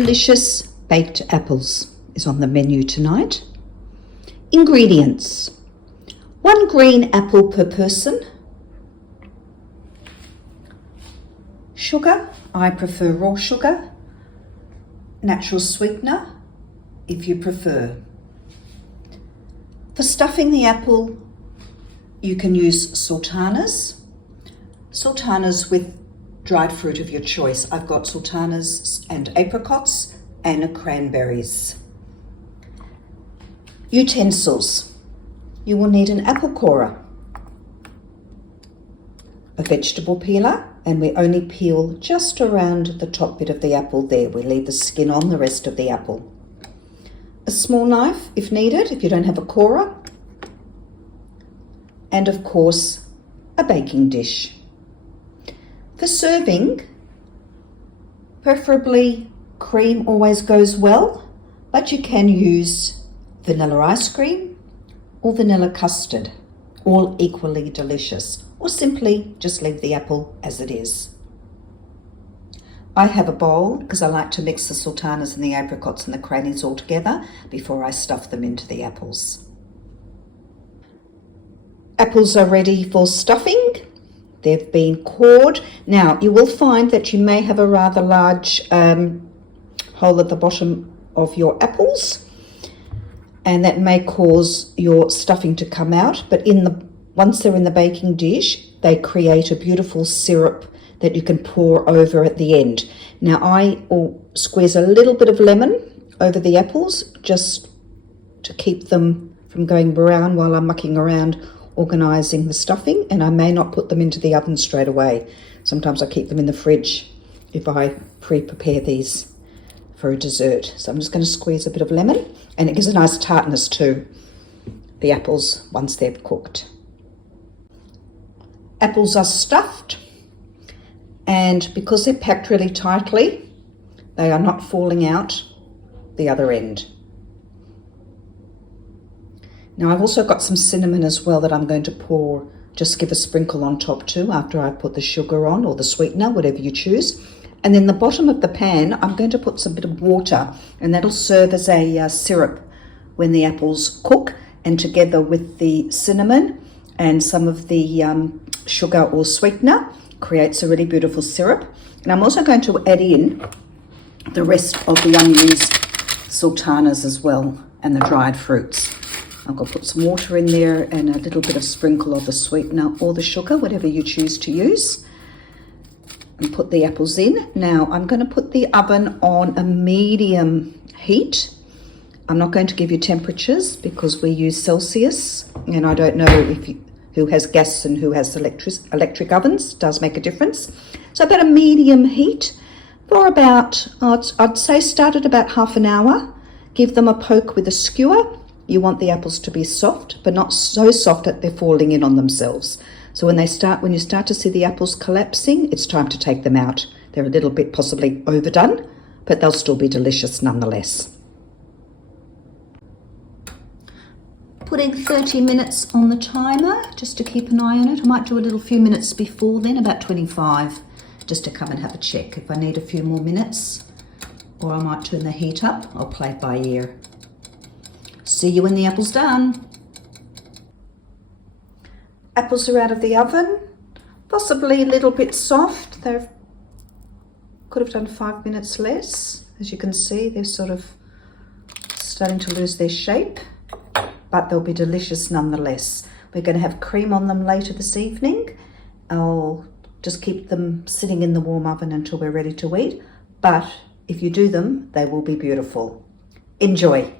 delicious baked apples is on the menu tonight. Ingredients: 1 green apple per person. Sugar, I prefer raw sugar. Natural sweetener, if you prefer. For stuffing the apple, you can use sultanas. Sultanas with dried fruit of your choice. I've got sultanas and apricots and cranberries. Utensils. You will need an apple corer, a vegetable peeler, and we only peel just around the top bit of the apple there. We leave the skin on the rest of the apple. A small knife if needed, if you don't have a corer. And of course, a baking dish. For serving, preferably cream always goes well, but you can use vanilla ice cream or vanilla custard, all equally delicious, or simply just leave the apple as it is. I have a bowl because I like to mix the sultanas and the apricots and the crannies all together before I stuff them into the apples. Apples are ready for stuffing. They've been cored. Now, you will find that you may have a rather large hole at the bottom of your apples, and that may cause your stuffing to come out, but once they're in the baking dish, they create a beautiful syrup that you can pour over at the end. Now, I will squeeze a little bit of lemon over the apples just to keep them from going brown while I'm mucking around organising the stuffing, and I may not put them into the oven straight away. Sometimes I keep them in the fridge if I pre-prepare these for a dessert. So I'm just going to squeeze a bit of lemon, and it gives a nice tartness to the apples once they're cooked. Apples are stuffed, and because they're packed really tightly, they are not falling out the other end. Now, I've also got some cinnamon as well that I'm going to just give a sprinkle on top too after I put the sugar on, or the sweetener, whatever you choose. And then the bottom of the pan, I'm going to put some bit of water, and that'll serve as a syrup when the apples cook, and together with the cinnamon and some of the sugar or sweetener creates a really beautiful syrup. And I'm also going to add in the rest of the unused sultanas as well, and the dried fruits. I'm going to put some water in there and a little bit of sprinkle of the sweetener or the sugar, whatever you choose to use, and put the apples in. Now, I'm going to put the oven on a medium heat. I'm not going to give you temperatures because we use Celsius, and I don't know who has gas and who has electric ovens. It does make a difference. So about a medium heat for about, I'd say start at about half an hour. Give them a poke with a skewer. You want the apples to be soft, but not so soft that they're falling in on themselves. So when you start to see the apples collapsing, it's time to take them out. They're a little bit possibly overdone, but they'll still be delicious nonetheless. Putting 30 minutes on the timer just to keep an eye on it. I might do a little few minutes before then, about 25, just to come and have a check. If I need a few more minutes, or I might turn the heat up, I'll play it by ear. See you when the apple's done. Apples are out of the oven, possibly a little bit soft. They could have done 5 minutes less. As you can see, they're sort of starting to lose their shape, but they'll be delicious nonetheless. We're going to have cream on them later this evening. I'll just keep them sitting in the warm oven until we're ready to eat, but if you do them, they will be beautiful. Enjoy.